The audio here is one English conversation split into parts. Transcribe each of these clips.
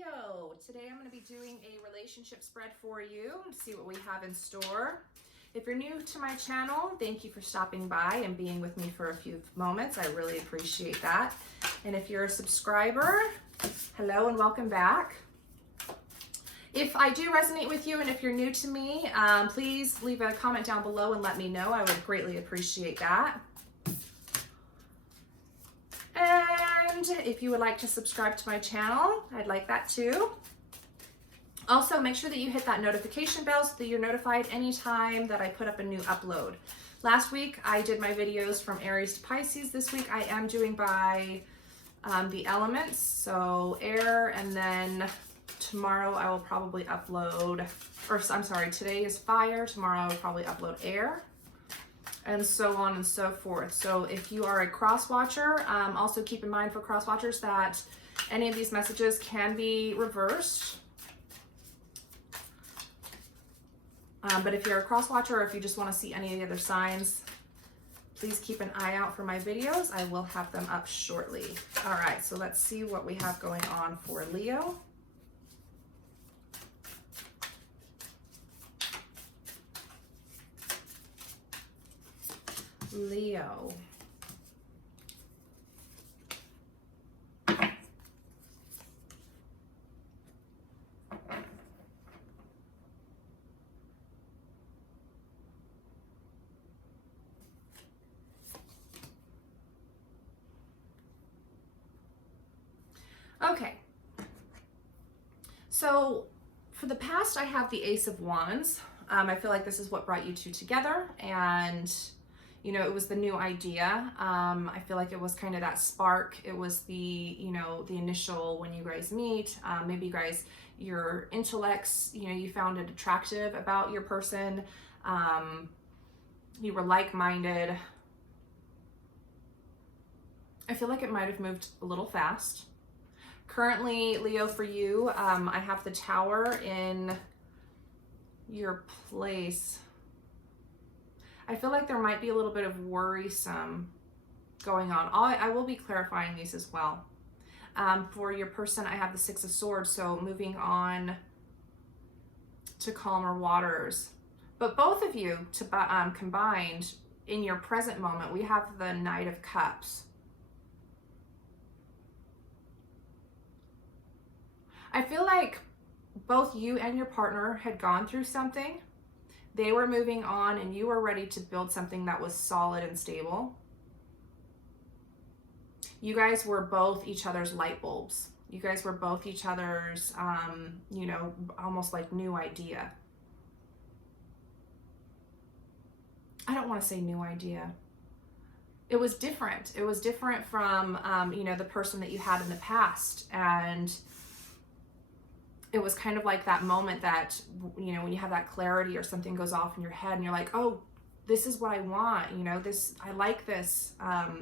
Leo. Today I'm going to be doing a relationship spread for you to see what we have in store. If you're new to my channel, thank you for stopping by and being with me for a few moments. I really appreciate that. And if you're a subscriber, hello and welcome back. If I do resonate with you and if you're new to me, please leave a comment down below and let me know. I would greatly appreciate that. And if you would like to subscribe to my channel, I'd like that too. Also, make sure that you hit that notification bell so that you're notified anytime that I put up a new upload. Last week, I did my videos from Aries to Pisces. This week, I am doing by the elements, so air, and then tomorrow I will probably upload, or I'm sorry, today is fire, tomorrow I will probably upload air, and so on and so forth. So if you are a cross watcher, also keep in mind for cross watchers that any of these messages can be reversed. But if you're a cross watcher or if you just want to see any of the other signs, please keep an eye out for my videos. I will have them up shortly. All right, so let's see what we have going on for Leo. Leo. Okay, so for the past, I have the Ace of Wands. I feel like this is what brought you two together, and you know, it was the new idea. I feel like it was kind of that spark. It was the, you know, the initial when you guys meet. Maybe you guys, your intellects, you know, you found it attractive about your person. You were like-minded. I feel like it might have moved a little fast. Currently, Leo, for you, I have the Tower in your place. I feel like there might be a little bit of worrisome going on. I will be clarifying these as well. For your person, I have the Six of Swords, so moving on to calmer waters. But both of you combined in your present moment, we have the Knight of Cups. I feel like both you and your partner had gone through something. They were moving on and you were ready to build something that was solid and stable. You guys were both each other's light bulbs. You guys were both each other's, you know, almost like new idea. I don't want to say new idea. It was different. It was different from, you know, the person that you had in the past. And it was kind of like that moment that, you know, when you have that clarity or something goes off in your head and you're like, oh, this is what I want, you know, this, I like this,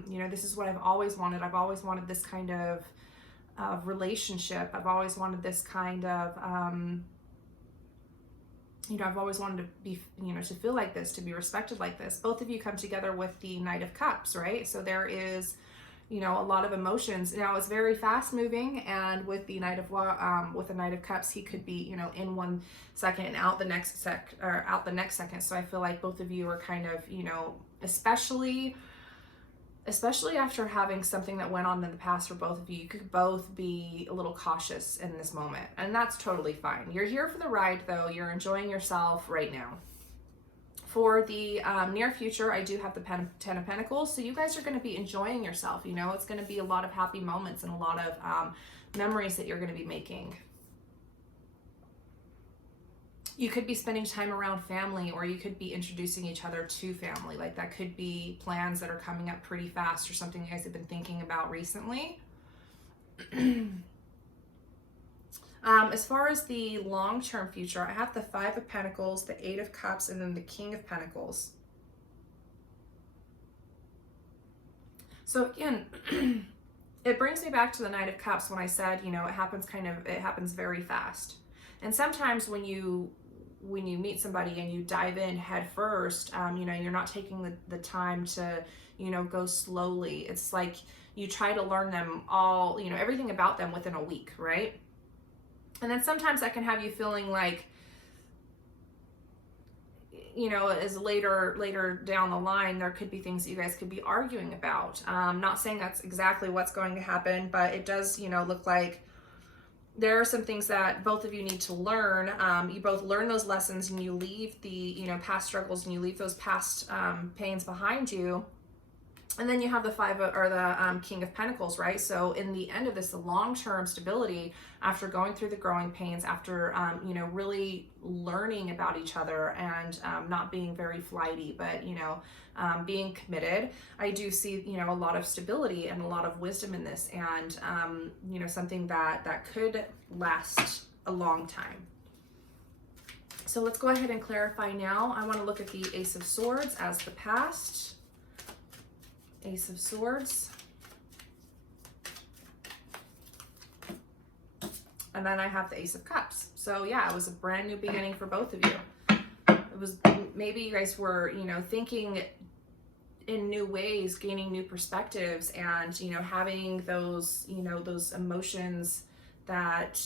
you know, this is what I've always wanted. I've always wanted this kind of relationship. I've always wanted this kind of, you know, I've always wanted to be, you know, to feel like this, to be respected like this. Both of you come together with the Knight of Cups, right? So there is, you know, a lot of emotions. Now it's very fast moving, and with the Knight of Cups, he could be, you know, in 1 second and out the next second. So I feel like both of you are kind of, you know, especially after having something that went on in the past for both of you, you could both be a little cautious in this moment, and that's totally fine. You're here for the ride though. You're enjoying yourself right now. For the near future, I do have the Ten of Pentacles. So you guys are going to be enjoying yourself. You know, it's going to be a lot of happy moments and a lot of memories that you're going to be making. You could be spending time around family, or you could be introducing each other to family. Like that could be plans that are coming up pretty fast or something you guys have been thinking about recently. As far as the long-term future, I have the Five of Pentacles, the Eight of Cups, and then the King of Pentacles. So again, it brings me back to the Knight of Cups when I said, you know, it happens very fast. And sometimes when you meet somebody and you dive in head first, you know, you're not taking the time to, you know, go slowly. It's like you try to learn them all, you know, everything about them within a week, right? And then sometimes that can have you feeling like, you know, as later down the line, there could be things that you guys could be arguing about. Not saying that's exactly what's going to happen, but it does, you know, look like there are some things that both of you need to learn. You both learn those lessons, and you leave the, you know, past struggles, and you leave those past pains behind you. And then you have the King of Pentacles, right? So in the end of this, the long-term stability, after going through the growing pains, after, you know, really learning about each other, and not being very flighty, but, you know, being committed, I do see, you know, a lot of stability and a lot of wisdom in this, and, you know, something that could last a long time. So let's go ahead and clarify now. I want to look at the Ace of Swords as the past. Ace of Swords. And then I have the Ace of Cups. So yeah, it was a brand new beginning for both of you. It was, maybe you guys were, you know, thinking in new ways, gaining new perspectives, and, you know, having those, you know, those emotions that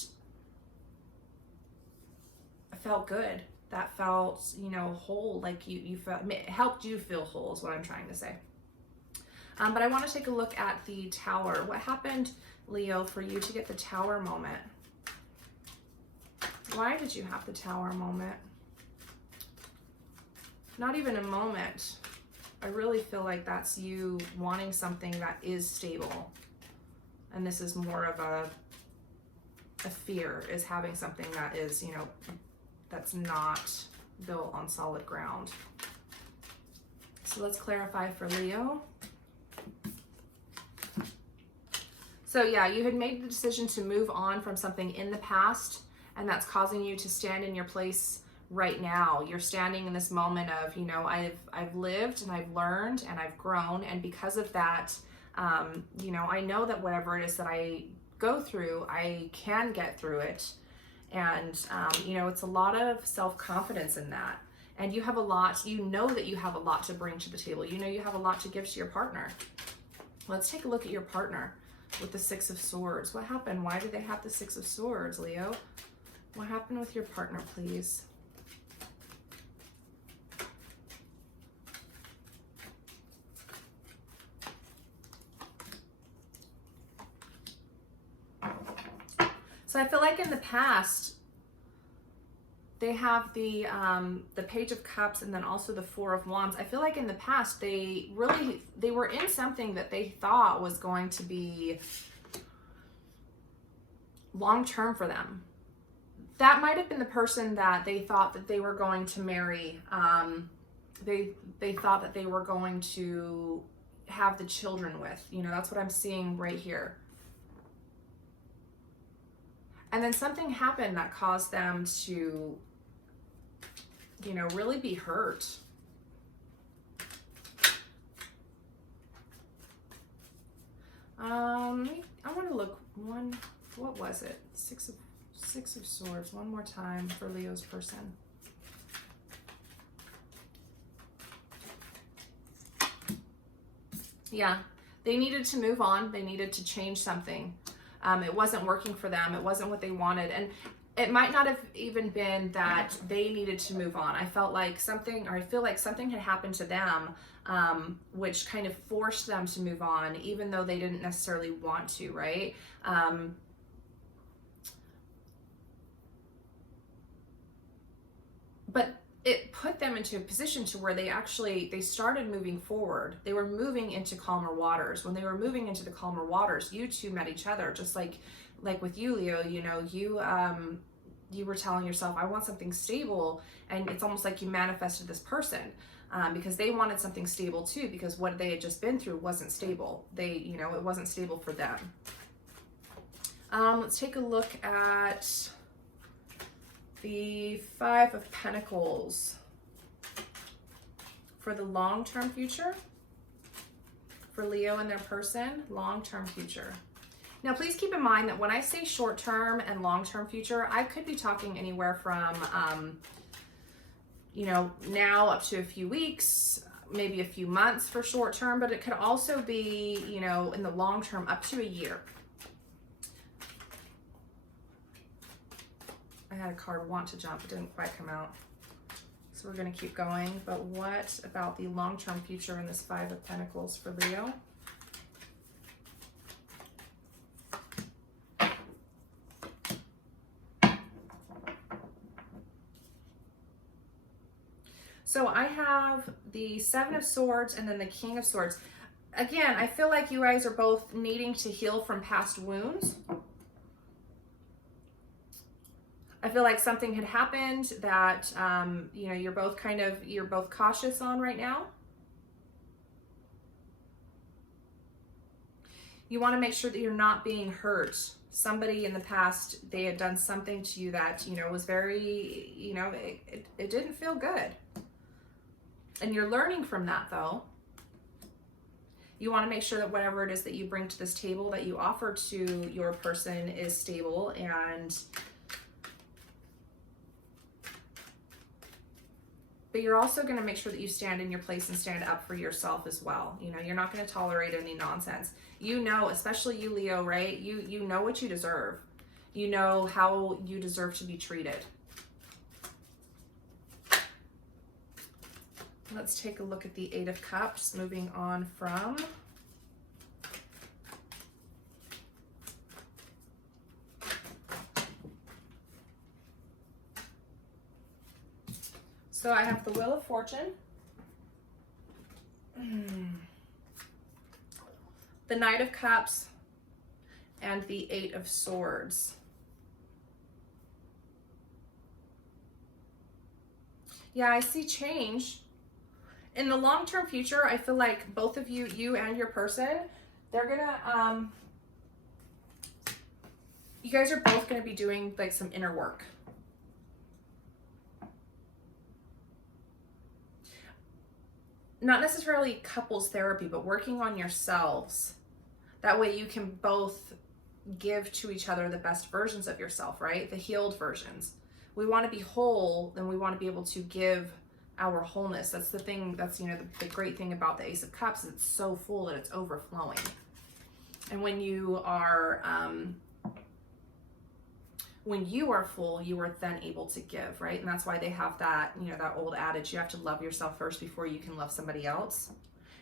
felt good, that felt, you know, whole, like you felt, it helped you feel whole is what I'm trying to say. But I want to take a look at the Tower. What happened, Leo, for you to get the Tower moment? Why did you have the Tower moment? Not even a moment. I really feel like that's you wanting something that is stable. And this is more of a fear, is having something that is, you know, that's not built on solid ground. So let's clarify for Leo. So yeah, you had made the decision to move on from something in the past, and that's causing you to stand in your place right now. You're standing in this moment of, you know, I've lived and I've learned and I've grown, and because of that, you know, I know that whatever it is that I go through, I can get through it. And you know, it's a lot of self-confidence in that. And you have a lot, you know that you have a lot to bring to the table. You know you have a lot to give to your partner. Let's take a look at your partner with the Six of Swords. What happened? Why do they have the Six of Swords, Leo? What happened with your partner, please? So I feel like in the past, they have the Page of Cups and then also the Four of Wands. I feel like in the past, they were in something that they thought was going to be long-term for them. That might have been the person that they thought that they were going to marry. They thought that they were going to have the children with. You know, that's what I'm seeing right here. And then something happened that caused them to, you know, really be hurt. I want to look one, what was it? Six of Swords, one more time for Leo's person. Yeah, they needed to move on. They needed to change something. It wasn't working for them. It wasn't what they wanted. And it might not have even been that they needed to move on. I felt like something, or I feel like something had happened to them, which kind of forced them to move on, even though they didn't necessarily want to, right? But it put them into a position to where they started moving forward. They were moving into calmer waters. When they were moving into the calmer waters, you two met each other, just like with you, Leo. You know, you were telling yourself, I want something stable, and it's almost like you manifested this person, because they wanted something stable too, because what they had just been through wasn't stable. You know, it wasn't stable for them. Let's take a look at the Five of Pentacles for the long-term future for Leo and their person. Long-term future. Now, please keep in mind that when I say short-term and long-term future, I could be talking anywhere from, you know, now up to a few weeks, maybe a few months for short-term, but it could also be, you know, in the long-term up to a year. I had a card want to jump, it didn't quite come out. So we're going to keep going. But what about the long-term future in this Five of Pentacles for Leo? So I have the Seven of Swords and then the King of Swords. Again, I feel like you guys are both needing to heal from past wounds. I feel like something had happened that, you know, you're both cautious on right now. You want to make sure that you're not being hurt. Somebody in the past, they had done something to you that, you know, was very, you know, it didn't feel good. And you're learning from that though. You want to make sure that whatever it is that you bring to this table, that you offer to your person, is stable. And but you're also going to make sure that you stand in your place and stand up for yourself as well. You know, you're not going to tolerate any nonsense. You know, especially you, Leo, right? You know what you deserve. You know how you deserve to be treated. Let's take a look at the Eight of Cups, moving on from so I have the Wheel of Fortune, the Knight of Cups, and the Eight of Swords. Yeah, I see change. In the long-term future, I feel like both of you, you and your person, they're gonna, you guys are both gonna be doing like some inner work. Not necessarily couples therapy, but working on yourselves. That way you can both give to each other the best versions of yourself, right? The healed versions. We want to be whole, then we want to be able to give our wholeness. That's the thing, that's, you know, the great thing about the Ace of Cups is it's so full that it's overflowing. And when you are full, you are then able to give, right? And that's why they have that, you know, that old adage, you have to love yourself first before you can love somebody else.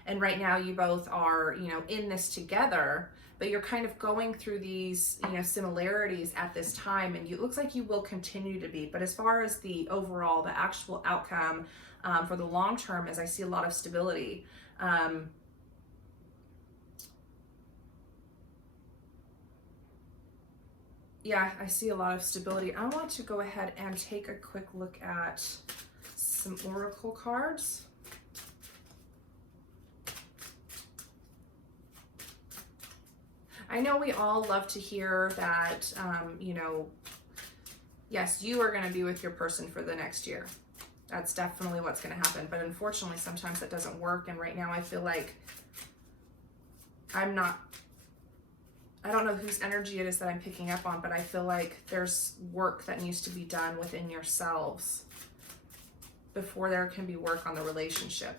And right now you both are, you know, in this together, but you're kind of going through these, you know, similarities at this time, and it looks like you will continue to be. But as far as the overall, the actual outcome for the long term, is I see a lot of stability. Yeah, I see a lot of stability. I want to go ahead and take a quick look at some oracle cards. I know we all love to hear that, you know, yes, you are going to be with your person for the next year. That's definitely what's going to happen. But unfortunately, sometimes that doesn't work. And right now I feel like I don't know whose energy it is that I'm picking up on, but I feel like there's work that needs to be done within yourselves before there can be work on the relationship.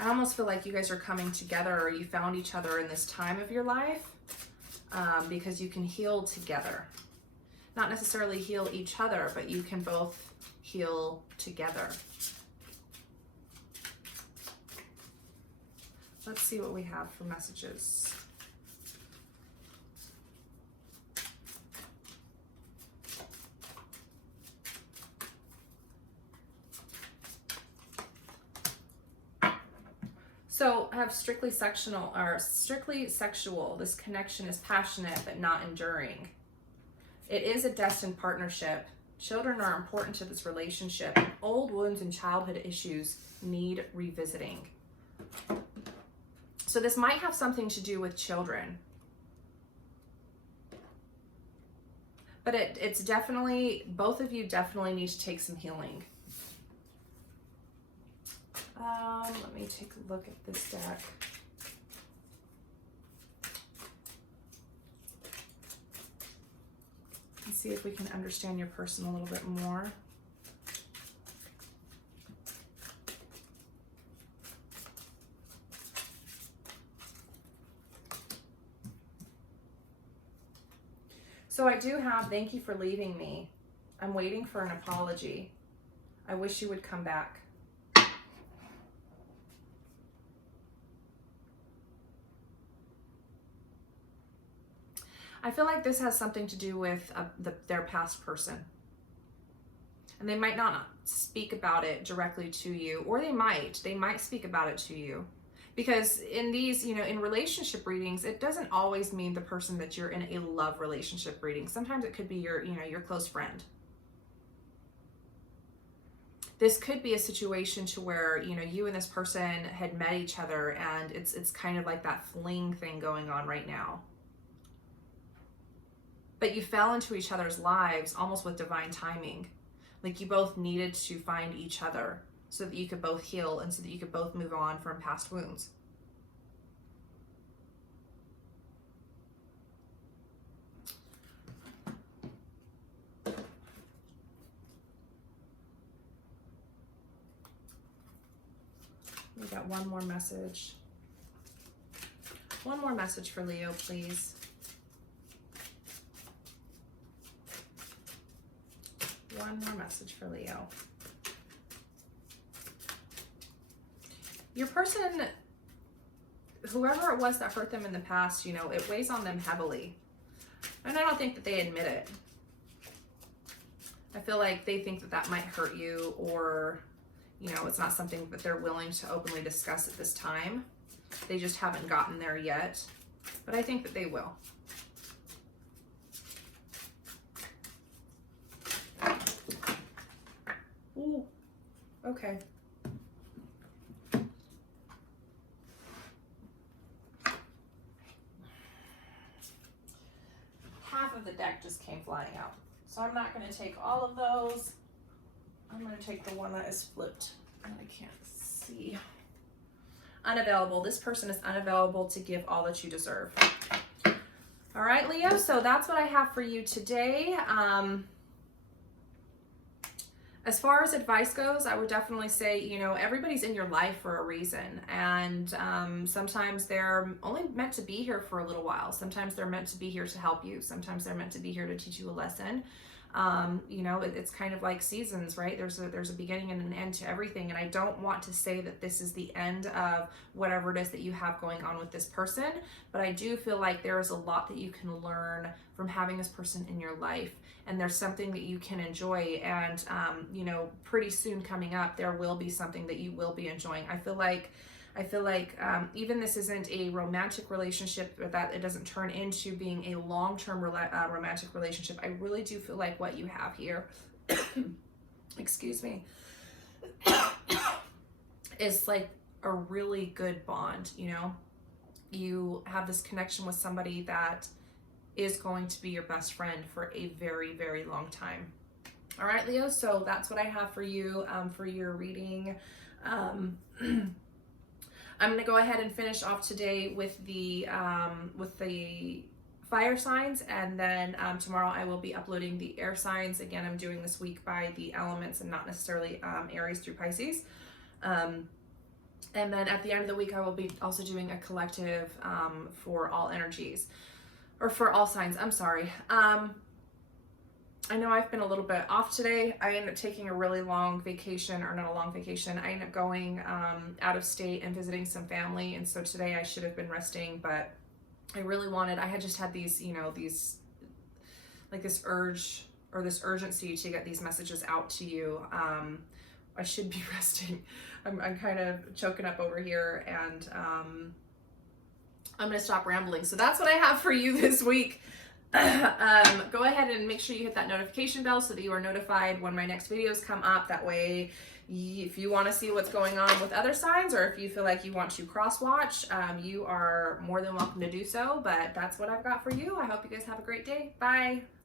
I almost feel like you guys are coming together, or you found each other in this time of your life because you can heal together. Not necessarily heal each other, but you can both heal together. Let's see what we have for messages. So I have strictly sexual. This connection is passionate but not enduring. It is a destined partnership. Children are important to this relationship. Old wounds and childhood issues need revisiting. So this might have something to do with children. But it's definitely, both of you definitely need to take some healing. Let me take a look at this deck. And see if we can understand your person a little bit more. So I do have, thank you for leaving me. I'm waiting for an apology. I wish you would come back. I feel like this has something to do with their past person. And they might not speak about it directly to you, or they might speak about it to you. Because in these, you know, in relationship readings, it doesn't always mean the person that you're in a love relationship reading. Sometimes it could be your, you know, your close friend. This could be a situation to where, you know, you and this person had met each other, and it's kind of like that fling thing going on right now. But you fell into each other's lives almost with divine timing. Like you both needed to find each other so that you could both heal and so that you could both move on from past wounds. We got one more message. One more message for Leo, please. One more message for Leo. Your person, whoever it was that hurt them in the past, you know, it weighs on them heavily. And I don't think that they admit it. I feel like they think that that might hurt you, or, you know, it's not something that they're willing to openly discuss at this time. They just haven't gotten there yet. But I think that they will. Ooh, okay. Half of the deck just came flying out. So I'm not going to take all of those. I'm going to take the one that is flipped and I can't see. Unavailable. This person is unavailable to give all that you deserve. All right, Leo. So that's what I have for you today. As far as advice goes, I would definitely say, you know, everybody's in your life for a reason. And sometimes they're only meant to be here for a little while. Sometimes they're meant to be here to help you. Sometimes they're meant to be here to teach you a lesson. You know, it's kind of like seasons, right? There's a beginning and an end to everything. And I don't want to say that this is the end of whatever it is that you have going on with this person. But I do feel like there is a lot that you can learn from having this person in your life. And there's something that you can enjoy, and you know, pretty soon coming up, there will be something that you will be enjoying. I feel like even this isn't a romantic relationship, or that it doesn't turn into being a long-term romantic relationship. I really do feel like what you have here, excuse me, is like a really good bond. You know, you have this connection with somebody that is going to be your best friend for a very, very long time. All right, Leo, so that's what I have for you for your reading. I'm going to go ahead and finish off today with the fire signs, and then tomorrow I will be uploading the air signs. Again, I'm doing this week by the elements and not necessarily Aries through Pisces. And then at the end of the week, I will be also doing a collective for all energies. Or for all signs, I'm sorry. I know I've been a little bit off today. I ended up taking a really long vacation, or not a long vacation. I ended up going out of state and visiting some family. And so today I should have been resting, but I really wanted, I had just had these, you know, these, like this urge or this urgency to get these messages out to you. I should be resting. I'm kind of choking up over here, and I'm going to stop rambling. So that's what I have for you this week. Go ahead and make sure you hit that notification bell so that you are notified when my next videos come up. That way, if you want to see what's going on with other signs, or if you feel like you want to cross watch, you are more than welcome to do so. But that's what I've got for you. I hope you guys have a great day. Bye.